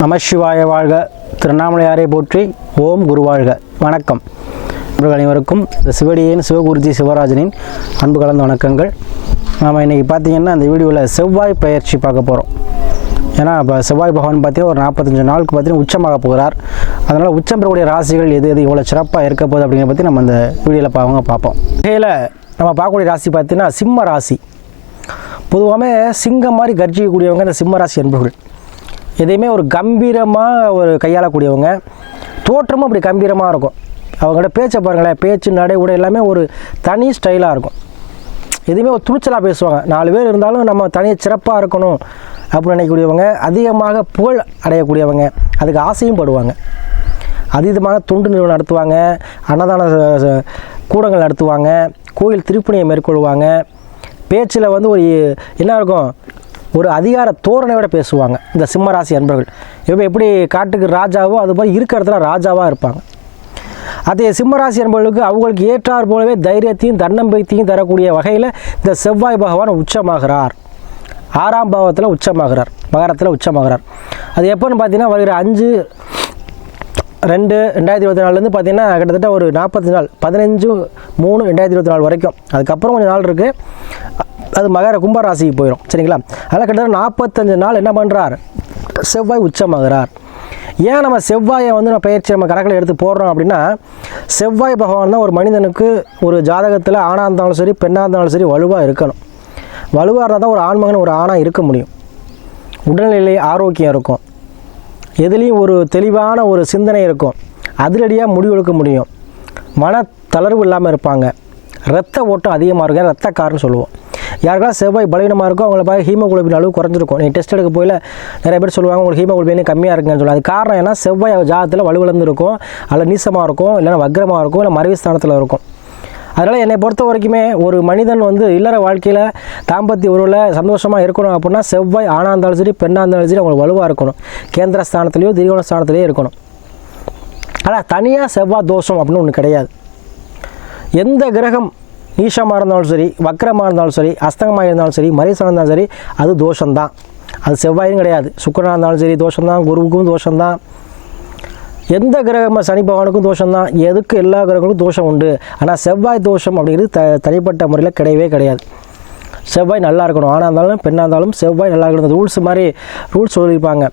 நமசிவாய வாழ்க. திருவண்ணாமலையாரை போற்றி. ஓம் குருவாழ்க. வணக்கம் இவர்கள் அனைவருக்கும் இந்த சிவடியின் சிவகுருஜி சிவராஜனின் அன்பு கலந்த வணக்கங்கள். நாம் இன்றைக்கி பார்த்திங்கன்னா இந்த வீடியோவில் செவ்வாய் பயிற்சி பார்க்க போகிறோம். ஏன்னா இப்போ செவ்வாய் பகவான் பார்த்திங்கன்னா ஒரு 45 நாளுக்கு பார்த்திங்கன்னா உச்சமாக போகிறார். அதனால் உச்சம் பெறக்கூடிய ராசிகள் எது எது இவ்வளோ சிறப்பாக இருக்க போகுது அப்படிங்கிறத பற்றி நம்ம இந்த வீடியோவில் பார்ப்போம். வகையில் நம்ம பார்க்கக்கூடிய ராசி பார்த்திங்கன்னா சிம்ம ராசி. பொதுவாகவே சிங்கம் மாதிரி கர்ஜிக்கக்கூடியவங்க இந்த சிம்ம ராசி என்பவர்கள். எதையுமே ஒரு கம்பீரமாக ஒரு கையாளக்கூடியவங்க, தோற்றமும் அப்படி கம்பீரமாக இருக்கும். அவங்களோட பேச்சை பாருங்களேன், பேச்சு நடை உடை எல்லாமே ஒரு தனி ஸ்டைலாக இருக்கும். எதுவுமே ஒரு துணிச்சலாக பேசுவாங்க. 4 பேர் இருந்தாலும் நம்ம தனியாக சிறப்பாக இருக்கணும் அப்படின்னு நினைக்கக்கூடியவங்க, அதிகமாக புகழ் அடையக்கூடியவங்க, அதுக்கு ஆசையும் படுவாங்க. அதீதமாக தொண்டு நிறுவனம் நடத்துவாங்க, அன்னதான கூடங்கள் நடத்துவாங்க, கோயில் திருப்பணியை மேற்கொள்வாங்க. பேச்சில் வந்து ஒரு என்ன இருக்கும், ஒரு அதிகார தோரணையோட பேசுவாங்க இந்த சிம்மராசி அன்பர்கள். எப்படி காட்டுக்கு ராஜாவோ அது மாதிரி இருக்கிற இடத்துல ராஜாவாக இருப்பாங்க. அதே சிம்மராசி அன்பர்களுக்கு அவங்களுக்கு ஏற்றார் போலவே தைரியத்தையும் தன்னம்பிக்கையும் தரக்கூடிய வகையில் இந்த செவ்வாய் பகவான் உச்சமாகிறார். 6ஆம் பாவத்தில் உச்சமாகிறார், மகரத்தில் உச்சமாகிறார். அது எப்போன்னு பார்த்தீங்கன்னா வருகிற 5/2/2024 பார்த்தீங்கன்னா கிட்டத்தட்ட ஒரு 40 நாள், 15/3/2024 வரைக்கும். அதுக்கப்புறம் கொஞ்சம் நாள் இருக்குது, அது மகர கும்பராசிக்கு போயிடும். சரிங்களா? அதனால் கிட்டத்தட்ட 45 நாள் என்ன பண்ணுறார், செவ்வாய் உச்சமாகிறார். ஏன் நம்ம செவ்வாயை வந்து நம்ம பயிற்சி நம்ம கணக்கில் எடுத்து போடுறோம் அப்படின்னா, செவ்வாய் பகவான் தான் ஒரு மனிதனுக்கு ஒரு ஜாதகத்தில் ஆணாக இருந்தாலும் சரி பெண்ணாக இருந்தாலும் சரி வலுவாக இருக்கணும். வலுவாக இருந்தால் தான் ஒரு ஆண்மகன் ஒரு ஆணாக இருக்க முடியும். உடல்நிலை ஆரோக்கியம் இருக்கும், எதுலேயும் ஒரு தெளிவான ஒரு சிந்தனை இருக்கும், அதிரடியாக முடிவெடுக்க முடியும், மன தளர்வு இல்லாமல் இருப்பாங்க, இரத்த ஓட்டம் அதிகமாக இருக்கும், இரத்தக்காரன்னு சொல்லுவோம். யாருக்கெல்லாம் செவ்வாய் பலவீனமாக இருக்கும் அவங்கள பார்த்து ஹீமோகுளோபின் அளவு குறைஞ்சிருக்கும். நீங்கள் டெஸ்ட் எடுக்க போயில நிறைய பேர் சொல்லுவாங்க உங்களுக்கு ஹீமோகுளோபின் கம்மியாக இருக்குன்னு சொல்லுவாங்க. அது காரணம் ஏன்னா செவ்வாய் ஜாதகத்தில் வலுவிழந்து இருக்கும், அல்ல நீசமாக இருக்கும், இல்லைன்னா வக்ரமாக இருக்கும், இல்லை மறைவு ஸ்தானத்தில் இருக்கும். அதனால் என்னை பொறுத்த வரைக்குமே ஒரு மனிதன் வந்து இல்லற வாழ்க்கையில் தாம்பத்திய உறவில் சந்தோஷமாக இருக்கணும் அப்படின்னா செவ்வாய் ஆணாக இருந்தாலும் சரி பெண்ணாக இருந்தாலும் சரி அவங்களுக்கு வலுவாக இருக்கணும். கேந்திர ஸ்தானத்துலேயோ திரிகோண ஸ்தானத்துலேயோ இருக்கணும். ஆனால் தனியாக செவ்வாய் தோஷம் அப்படின்னு ஒன்று கிடையாது. எந்த கிரகம் நீஷமாக இருந்தாலும் சரி, வக்ரமாக இருந்தாலும் சரி, அஸ்தங்கமாக இருந்தாலும் சரி, மறைசாக இருந்தாலும் சரி, அது தோஷம்தான். அது செவ்வாயும் கிடையாது. சுக்கிரனாக இருந்தாலும் சரி தோஷம்தான், குருவுக்கும் தோஷம்தான், எந்த கிரகமாக சனி பகவானுக்கும் தோஷம்தான், எதுக்கு எல்லா கிரகங்களுக்கும் தோஷம் உண்டு. ஆனால் செவ்வாய் தோஷம் அப்படிங்கிறது தனிப்பட்ட முறையில் கிடையவே கிடையாது. செவ்வாய் நல்லா இருக்கணும், ஆணாக இருந்தாலும் பெண்ணாக இருந்தாலும் செவ்வாய் நல்லா இருக்கணும். ரூல்ஸ் மாதிரி ரூல்ஸ் சொல்லியிருப்பாங்க.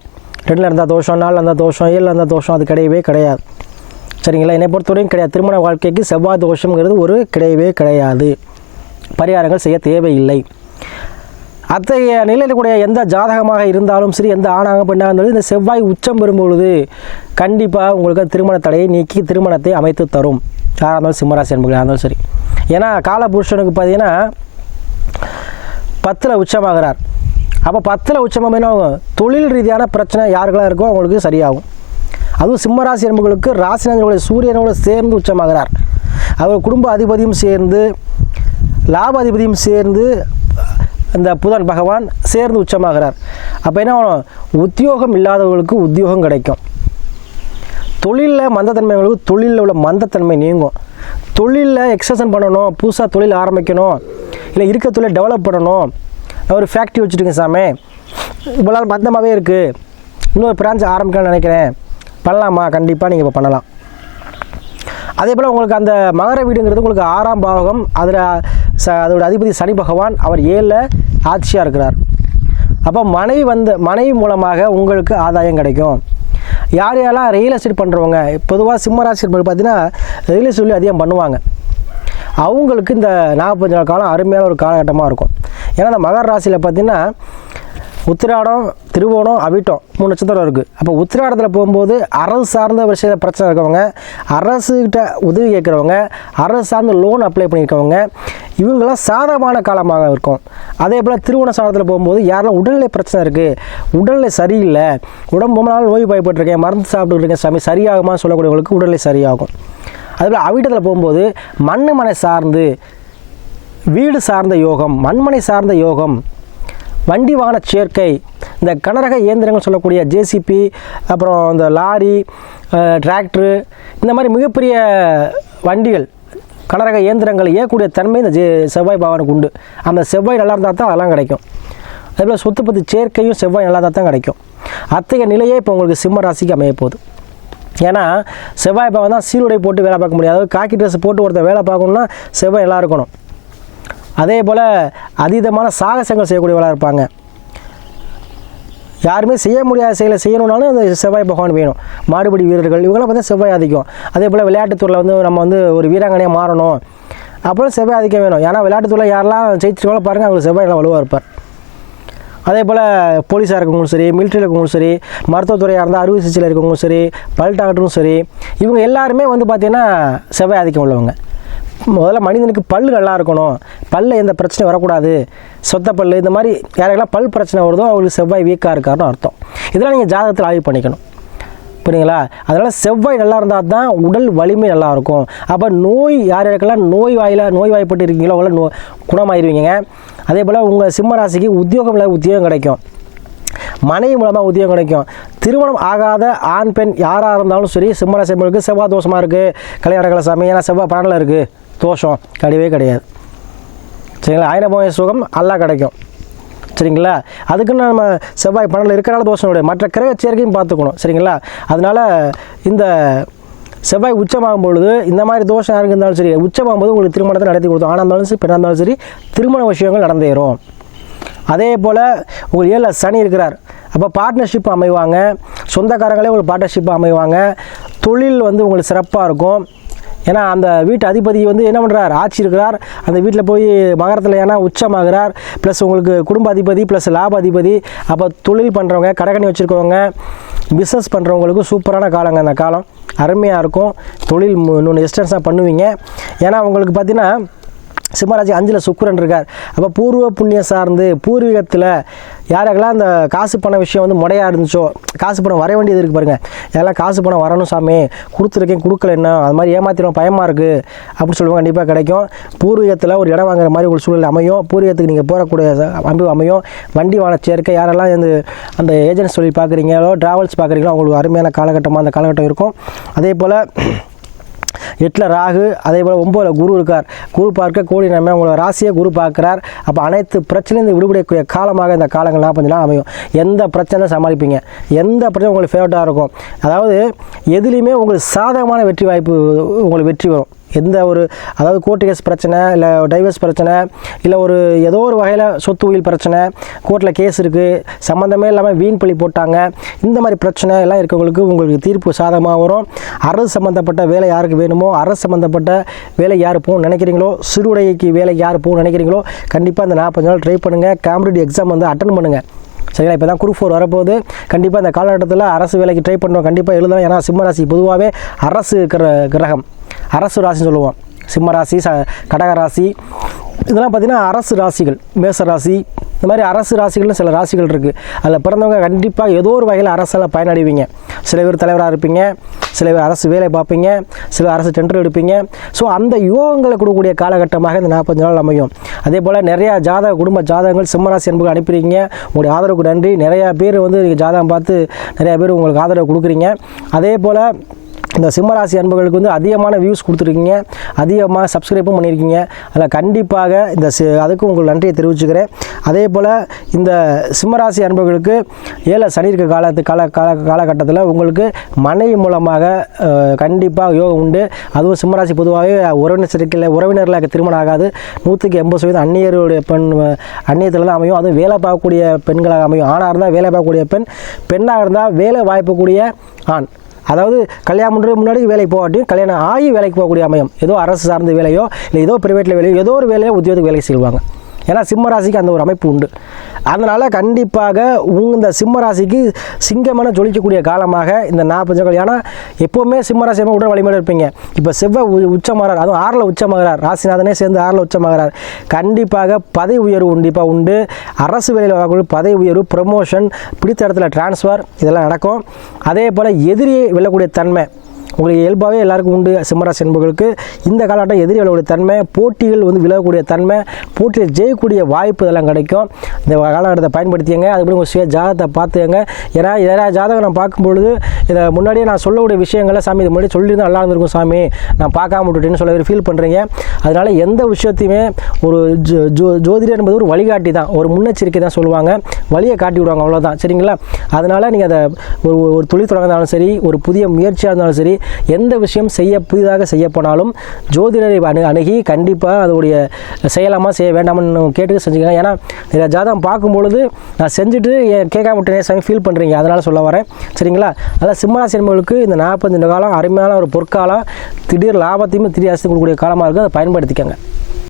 2ல் இருந்தால் தோஷம், 4ல் இருந்தால் தோஷம், 7ல் இருந்தால் தோஷம், அது கிடையவே கிடையாது. சரிங்களா? என்னை பொறுத்தவரைக்கும் கிடையாது. திருமண வாழ்க்கைக்கு செவ்வாய் தோஷங்கிறது ஒரு கிடையவே கிடையாது. பரிகாரங்கள் செய்ய தேவையில்லை. அத்தகைய நிலையில் கூட எந்த ஜாதகமாக இருந்தாலும் சரி, எந்த ஆணாக பெண்ணாக இருந்தாலும் இந்த செவ்வாய் உச்சம் பெறும்பொழுது கண்டிப்பாக உங்களுக்கு திருமண தடையை நீக்கி திருமணத்தை அமைத்து தரும். யாராக இருந்தாலும் சிம்மராசி அன்பர்களாக இருந்தாலும் சரி. ஏன்னா காலபுருஷனுக்கு பார்த்தீங்கன்னா 10ல் உச்சமாகிறார். அப்போ 10ல் உச்சமாக தொழில் ரீதியான பிரச்சனை யாருக்கெல்லாம் இருக்கோ அவங்களுக்கு சரியாகும். அதுவும் சிம்மராசி அன்பர்களுக்கு ராசிநாதனுடைய சூரியனோடு சேர்ந்து உச்சமாகிறார். அவர் குடும்ப அதிபதியும் சேர்ந்து லாப அதிபதியும் சேர்ந்து இந்த புதன் பகவான் சேர்ந்து உச்சமாகிறார். அப்போ என்ன உத்தியோகம் இல்லாதவர்களுக்கு உத்தியோகம் கிடைக்கும். தொழிலில் மந்தத்தன்மைகளுக்கு தொழிலில் உள்ள மந்தத்தன்மை நீங்கும். தொழிலில் எக்ஸ்டென்ஷன் பண்ணணும், புதுசாக தொழில் ஆரம்பிக்கணும், இல்லை இருக்க தொழில் டெவலப் பண்ணணும், ஒரு ஃபேக்ட்ரி வச்சுட்டுங்க சாமி இவ்வளோ மந்தமாகவே இருக்குது, இன்னொரு பிரான்ச் ஆரம்பிக்கலாம்னு நினைக்கிறேன், பண்ணலாமா? கண்டிப்பாக நீங்கள் இப்போ பண்ணலாம். அதே போல் உங்களுக்கு அந்த மகர வீடுங்கிறது உங்களுக்கு 6ஆம் பாவகம். அதில் அதோட அதிபதி சனி பகவான் அவர் 7ல் ஆட்சியாக இருக்கிறார். அப்போ மனைவி மூலமாக உங்களுக்கு ஆதாயம் கிடைக்கும். யார் யாரெல்லாம் ரியல் எஸ்டேட் பண்ணுறவங்க, பொதுவாக சிம்மராசி பார்த்தீங்கன்னா ரியல் எஸ்டேட் அதிகம் பண்ணுவாங்க. அவங்களுக்கு இந்த 45 நாள் காலம் அருமையான ஒரு காலகட்டமாக இருக்கும். ஏன்னா இந்த மகர ராசியில் பார்த்திங்கன்னா உத்திராடம், திருவோணம், அவிட்டம் 3 நட்சத்திரம் இருக்குது. அப்போ உத்திராடத்தில் போகும்போது அரசு சார்ந்த விஷயத்தில் பிரச்சனை இருக்கவங்க, அரசுகிட்ட உதவி கேட்குறவங்க, அரசு சார்ந்த லோன் அப்ளை பண்ணியிருக்கவங்க, இவங்களாம் சாதகமான காலமாக இருக்கும். அதே போல் திருவோண சாதத்தில் போகும்போது யாரெல்லாம் உடல்நிலை பிரச்சனை இருக்குது, உடல்நிலை சரியில்லை, உடம்பு ரொம்ப நாள் நோய் பயப்பட்டுருக்கேன், மருந்து சாப்பிட்டுருக்கேன் சாமி சரியாகுமா சொல்லக்கூடியவங்களுக்கு உடல்நிலை சரியாகும். அதேபோல் அவிட்டத்தில் போகும்போது மண்ணை சார்ந்து வீடு சார்ந்த யோகம், மண்மனை சார்ந்த யோகம், வண்டி வாகன சேர்க்கை, இந்த கனரக இயந்திரங்கள் சொல்லக்கூடிய ஜேசிபி, அப்புறம் இந்த லாரி, டிராக்டரு, இந்த மாதிரி மிகப்பெரிய வண்டிகள் கனரக இயந்திரங்கள் ஏற்கக்கூடிய தன்மை இந்த செவ்வாய் பகவானுக்கு உண்டு. அந்த செவ்வாய் நல்லா இருந்தால் தான் அதெல்லாம் கிடைக்கும். அதேபோல் சொத்து பற்றி சேர்க்கையும் செவ்வாய் நல்லா தான் கிடைக்கும். அத்தகைய நிலையே இப்போ உங்களுக்கு சிம்ம ராசிக்கு அமைய போகுது. ஏன்னா செவ்வாய் பகவான் தான் சீருடை போட்டு வேலை பார்க்க முடியாது. அதாவது காக்கி ட்ரெஸ் போட்டு ஒருத்தர் வேலை பார்க்கணுன்னா செவ்வாய் நல்லா இருக்கணும். அதே போல் அதீதமான சாகசங்கள் செய்யக்கூடியவளாக இருப்பாங்க. யாருமே செய்ய முடியாத செயலை செய்யணுன்னாலும் அந்த செவ்வாய் பகவான் வேணும். மாடுபிடி வீரர்கள் இவங்களாம் பார்த்தா செவ்வாய் ஆதிக்கம். அதே போல் விளையாட்டுத்துறையில் வந்து நம்ம வந்து ஒரு வீராங்கனையாக மாறணும் அப்புறம் செவ்வாய் ஆதிக்கம் வேணும். ஏன்னா விளையாட்டுத்துறையில் யாரெல்லாம் ஜெயிச்சிருக்கோம் பாருங்கள், அவங்களுக்கு செவ்வாய் நல்லா வலுவாக இருப்பார். அதே போல் போலீஸாக இருக்கவங்களும் சரி, மிலிட்ரியில் இருக்கவங்களும் சரி, மருத்துவத்துறையாக இருந்தால் அறுவை சிகிச்சையில் இருக்கவங்களும் சரி, பல் டாக்டரும் சரி, இவங்க எல்லாருமே வந்து பார்த்திங்கன்னா செவ்வாய் ஆதிக்கம் உள்ளவங்க. முதல்ல மனிதனுக்கு பல் நல்லா இருக்கணும், பல்ல எந்த பிரச்சனையும் வரக்கூடாது, சொத்த பல் இந்த மாதிரி யாரெல்லாம் பல் பிரச்சனை வருதோ அவங்களுக்கு செவ்வாய் வீக்காக இருக்காருன்னு அர்த்தம். இதெல்லாம் நீங்கள் ஜாதகத்தில் ஆய்வு பண்ணிக்கணும், புரியுங்களா? அதனால் செவ்வாய் நல்லா இருந்தால் தான் உடல் வலிமை நல்லாயிருக்கும். அப்போ நோய் யார் யாருக்கெல்லாம் நோய்வாய்ப்பட்டு இருக்கீங்களோ அவங்களாம் குணமாயிருவீங்க. அதே போல் உங்கள் சிம்ம ராசிக்கு உத்தியோகம் கிடைக்கும், மனைவி மூலமாக உத்தியோகம் கிடைக்கும். திருமணம் ஆகாத ஆண் பெண் யாராக இருந்தாலும் சரி, சிம்ம ராசி என்பவர்களுக்கு செவ்வாய் தோஷமாக இருக்குது, கல்யாண கலசாமி, ஏன்னா செவ்வாய் பன்னெண்டில் இருக்குது, தோஷம் கிடையவே கிடையாது. சரிங்களா? ஆயிரபோய சுகம் எல்லாம் கிடைக்கும். சரிங்களா? அதுக்குன்னு நம்ம செவ்வாய் பன்னெண்டில் இருக்கிறனால தோஷம் கிடையாது, மற்ற கிரக சேர்க்கையும் பார்த்துக்கணும். சரிங்களா? அதனால் இந்த செவ்வாய் உச்சமாகும் பொழுது இந்த மாதிரி தோஷம் யாருக்கு இருந்தாலும் சரி, உச்சமாகும் போது உங்களுக்கு திருமணத்தை நடத்தி கொடுத்தோம். ஆணாக இருந்தாலும் சரி, பெண்ணாக இருந்தாலும் சரி, திருமண விஷயங்கள் நடந்தேறும். அதே போல் உங்களுக்கு 7 சனி இருக்கிறார். அப்போ பார்ட்னர்ஷிப் அமைவாங்க, சொந்தக்காரங்களே உங்களுக்கு பார்ட்னர்ஷிப் அமைவாங்க, தொழில் வந்து உங்களுக்கு சிறப்பாக இருக்கும். ஏன்னா அந்த வீட்டு அதிபதி வந்து என்ன பண்ணுறார், ஆட்சி இருக்கிறார், அந்த வீட்டில் போய் மகரத்தில் ஏன்னா உச்சமாகிறார், ப்ளஸ் உங்களுக்கு குடும்ப அதிபதி ப்ளஸ் லாப அதிபதி. அப்போ தொழில் பண்ணுறவங்க, கடைக்கணி வச்சுருக்கவங்க, பிஸ்னஸ் பண்ணுறவங்களுக்கு சூப்பரான காலங்க. அந்த காலம் அருமையாக இருக்கும். தொழில் இன்னொன்று எக்ஸ்டென்ஸாக பண்ணுவீங்க. ஏன்னா உங்களுக்கு பார்த்தீங்கன்னா சிம்மராசி 5ல் சுக்கிரன் இருக்கார். அப்போ பூர்வ புண்ணிய சார்ந்து பூர்வீகத்தில் யாரெல்லாம் அந்த காசு பண விஷயம் வந்து முறையாக இருந்துச்சோ, காசு பணம் வர வேண்டியது இருக்குது பாருங்கள், யாரெல்லாம் காசு பணம் வரணும் சாமி, கொடுத்துருக்கேன் கொடுக்கல என்ன, அது மாதிரி ஏமாத்திரம் பயமாக இருக்குது அப்படின்னு சொல்லுவாங்க. கண்டிப்பாக கிடைக்கும். பூர்வீகத்தில் ஒரு இடம் வாங்குற மாதிரி ஒரு சூழ்நிலை அமையும். பூர்வீகத்துக்கு நீங்கள் போகக்கூடிய அமைப்பு அமையும். வண்டி வாங்க சேர்க்கை யாரெல்லாம் அந்த ஏஜென்ட்ஸ் சொல்லி பார்க்குறீங்களோ, ட்ராவல்ஸ் பார்க்குறீங்களோ, அவங்களுக்கு அருமையான காலகட்டமாக அந்த காலகட்டம் இருக்கும். அதே போல் 8ல் ராகு, அதே போல் 9ல் குரு இருக்கார். குரு பார்க்க கோடி நன்மை, உங்களோட ராசியை குரு பார்க்குறார். அப்போ அனைத்து பிரச்சனையும் விடுபடக்கூடிய காலமாக இந்த காலங்கள் 45 நாள் அமையும். எந்த பிரச்சனை சமாளிப்பீங்க, எந்த பிரச்சனை உங்களுக்கு ஃபேவரட்டாக இருக்கும். அதாவது எதுலேயுமே உங்களுக்கு சாதகமான வெற்றி வாய்ப்பு, உங்களுக்கு வெற்றி வரும். எந்த ஒரு அதாவது கோர்ட்டு கேஸ் பிரச்சனை, இல்லை டைவர்ஸ் பிரச்சனை, இல்லை ஒரு ஏதோ ஒரு வகையில் சொத்து உயில் பிரச்சனை, கோர்ட்டில் கேஸ் இருக்குது, சம்மந்தமே இல்லாமல் வீண் பழி போட்டாங்க, இந்த மாதிரி பிரச்சனை எல்லாம் இருக்கவங்களுக்கு உங்களுக்கு தீர்ப்பு சாதகமாக வரும். அரசு சம்மந்தப்பட்ட வேலை யாருக்கு வேணுமோ, அரசு சம்மந்தப்பட்ட வேலை யார் போகணும்னு நினைக்கிறீங்களோ, சிறுடைக்கு வேலைக்கு யார் போகணும்னு நினைக்கிறீங்களோ, கண்டிப்பாக இந்த 45 நாள் ட்ரை பண்ணுங்கள். காம்படிட்டிவ் எக்ஸாம் வந்து அட்டன் பண்ணுங்கள். சரிங்களா? இப்போ தான் குரூப் 4 வரப்போகுது. கண்டிப்பாக இந்த காலகட்டத்தில் அரசு வேலைக்கு ட்ரை பண்ணுறோம், கண்டிப்பாக எழுதலாம். ஏன்னா சிம்மராசி பொதுவாகவே அரசு கிரகம், அரசு ராசின்னு சொல்லுவோம். சிம்மராசி, கடகராசி இதெல்லாம் பார்த்திங்கன்னா அரசு ராசிகள். மேச ராசி, இந்த மாதிரி அரசு ராசிகள்னு சில ராசிகள் இருக்குது. அதில் பிறந்தவங்க கண்டிப்பாக ஏதோ ஒரு வகையில் அரசால் பயனடைவீங்க. சில பேர் தலைவராக இருப்பீங்க, சில பேர் அரசு வேலை பார்ப்பீங்க, சில அரசு டெண்டர் எடுப்பீங்க. ஸோ அந்த யோகங்களை கொடுக்கக்கூடிய காலகட்டமாக இந்த 45 நாள் அமையும். அதே போல் நிறையா குடும்ப ஜாதகங்கள் சிம்மராசி என்பது அனுப்பிடுறீங்க. உங்களுடைய ஆதரவுக்கு நன்றி. நிறையா பேர் வந்து நீங்கள் ஜாதகம் பார்த்து நிறையா பேர் உங்களுக்கு ஆதரவு கொடுக்குறீங்க. அதே போல் இந்த சிம்மராசி அன்புகளுக்கு வந்து அதிகமான வியூஸ் கொடுத்துருக்கீங்க, அதிகமாக சப்ஸ்கிரைப்பும் பண்ணியிருக்கீங்க. அதில் கண்டிப்பாக அதுக்கு உங்களுக்கு நன்றியை தெரிவிச்சுக்கிறேன். அதே போல் இந்த சிம்மராசி அன்புகளுக்கு 7 சனி இருக்க காலகட்டத்தில் உங்களுக்கு மனைவி மூலமாக கண்டிப்பாக யோகம் உண்டு. அதுவும் சிம்மராசி பொதுவாகவே உறவினர்களாக திருமணம் ஆகாது. 100% அந்நியருடைய அந்நியத்தில் தான் அமையும். அதுவும் வேலை பார்க்கக்கூடிய பெண்களாக அமையும். ஆணாக இருந்தால் வேலை பார்க்கக்கூடிய பெண், பெண்ணாக இருந்தால் வேலை வாய்ப்புக்கூடிய ஆண். அதாவது கல்யாணம் பண்ணுறது முன்னாடி வேலைக்கு போகாட்டியும் கல்யாணம் ஆகி வேலைக்கு போகக்கூடிய அமையும். ஏதோ அரசு சார்ந்த வேலையோ, இல்லை ஏதோ பிரைவேட்டில் வேலையோ, ஏதோ ஒரு வேலையோ உத்தியோகத்துக்கு வேலைக்கு செய்வாங்க. ஏன்னா சிம்மராசிக்கு அந்த ஒரு அமைப்பு உண்டு. அதனால் கண்டிப்பாக இந்த சிம்மராசிக்கு சிங்கமான ஜொலிக்கக்கூடிய காலமாக இந்த 45 நாள். ஏன்னா எப்போவுமே சிம்மராசி உடல் வலிமையோடு இருப்பீங்க. இப்போ செவ்வாய் உச்சமாகிறார், அதுவும் 6ல் உச்சமாகிறார், ராசிநாதனே சேர்ந்து 6ல் உச்சமாகிறார். கண்டிப்பாக பதவி உயர்வு கண்டிப்பாக உண்டு. அரசு வேலையில் வரக்கூடிய பதவி உயர்வு, ப்ரமோஷன், பிடித்த இடத்துல டிரான்ஸ்ஃபர் இதெல்லாம் நடக்கும். அதே போல் எதிரியை வெல்லக்கூடிய தன்மை உங்களுக்கு இயல்பாகவே எல்லாருக்கும் உண்டு. சிம்மராசி என்பவர்களுக்கு இந்த காலகட்டம் எதிரி விலகக்கூடிய தன்மை, போட்டிகள் வந்து விலகக்கூடிய தன்மை, போட்டியில் ஜெயிக்கக்கூடிய வாய்ப்பு இதெல்லாம் கிடைக்கும். இந்த காலகட்டத்தை பயன்படுத்தியங்க. அதுபடி உங்கள் சுய ஜாதகத்தை பார்த்துக்கங்க. ஏன்னா நிறையா ஜாதகம் நான் பார்க்கும்பொழுது இதை முன்னாடியே நான் சொல்லக்கூடிய விஷயங்களை சாமி இது முன்னாடி சொல்லியிருந்தால் நல்லா இருந்திருக்கும் சாமி, நான் பார்க்காம விட்டுட்டேன்னு சொல்ல ஃபீல் பண்ணுறீங்க. அதனால் எந்த விஷயத்தையுமே ஒரு ஜோதிடர் என்பது ஒரு வழிகாட்டி தான், ஒரு முன்னெச்சரிக்கை தான் சொல்லுவாங்க, வழியை காட்டி விடுவாங்க, அவ்வளோதான். சரிங்களா? அதனால் நீங்கள் அதை ஒரு தொழில் தொடங்கினாலும் சரி, ஒரு புதிய முயற்சியாக இருந்தாலும் சரி, எந்த விஷயம் புதிதாக செய்ய போனாலும் ஜோதிடரை அணுகி கண்டிப்பாக அதோடைய செய்யலாமா செய்ய வேண்டாம்னு கேட்டு செஞ்சுக்கங்க. ஏன்னா நிறைய ஜாதகம் பார்க்கும்பொழுது நான் செஞ்சுட்டு கேட்காம விட்டேனே சாமி ஃபீல் பண்ணுறீங்க, அதனால் சொல்ல வரேன். சரிங்களா? அதனால் சிம்மராசி என்பவர்களுக்கு இந்த 45 காலம் அருமையான ஒரு பொற்காலம், திடீர் லாபத்தையும் திடீர் ஆசையும் கொடுக்கக்கூடிய காலமாக இருக்குது. அதை பயன்படுத்திக்கங்க.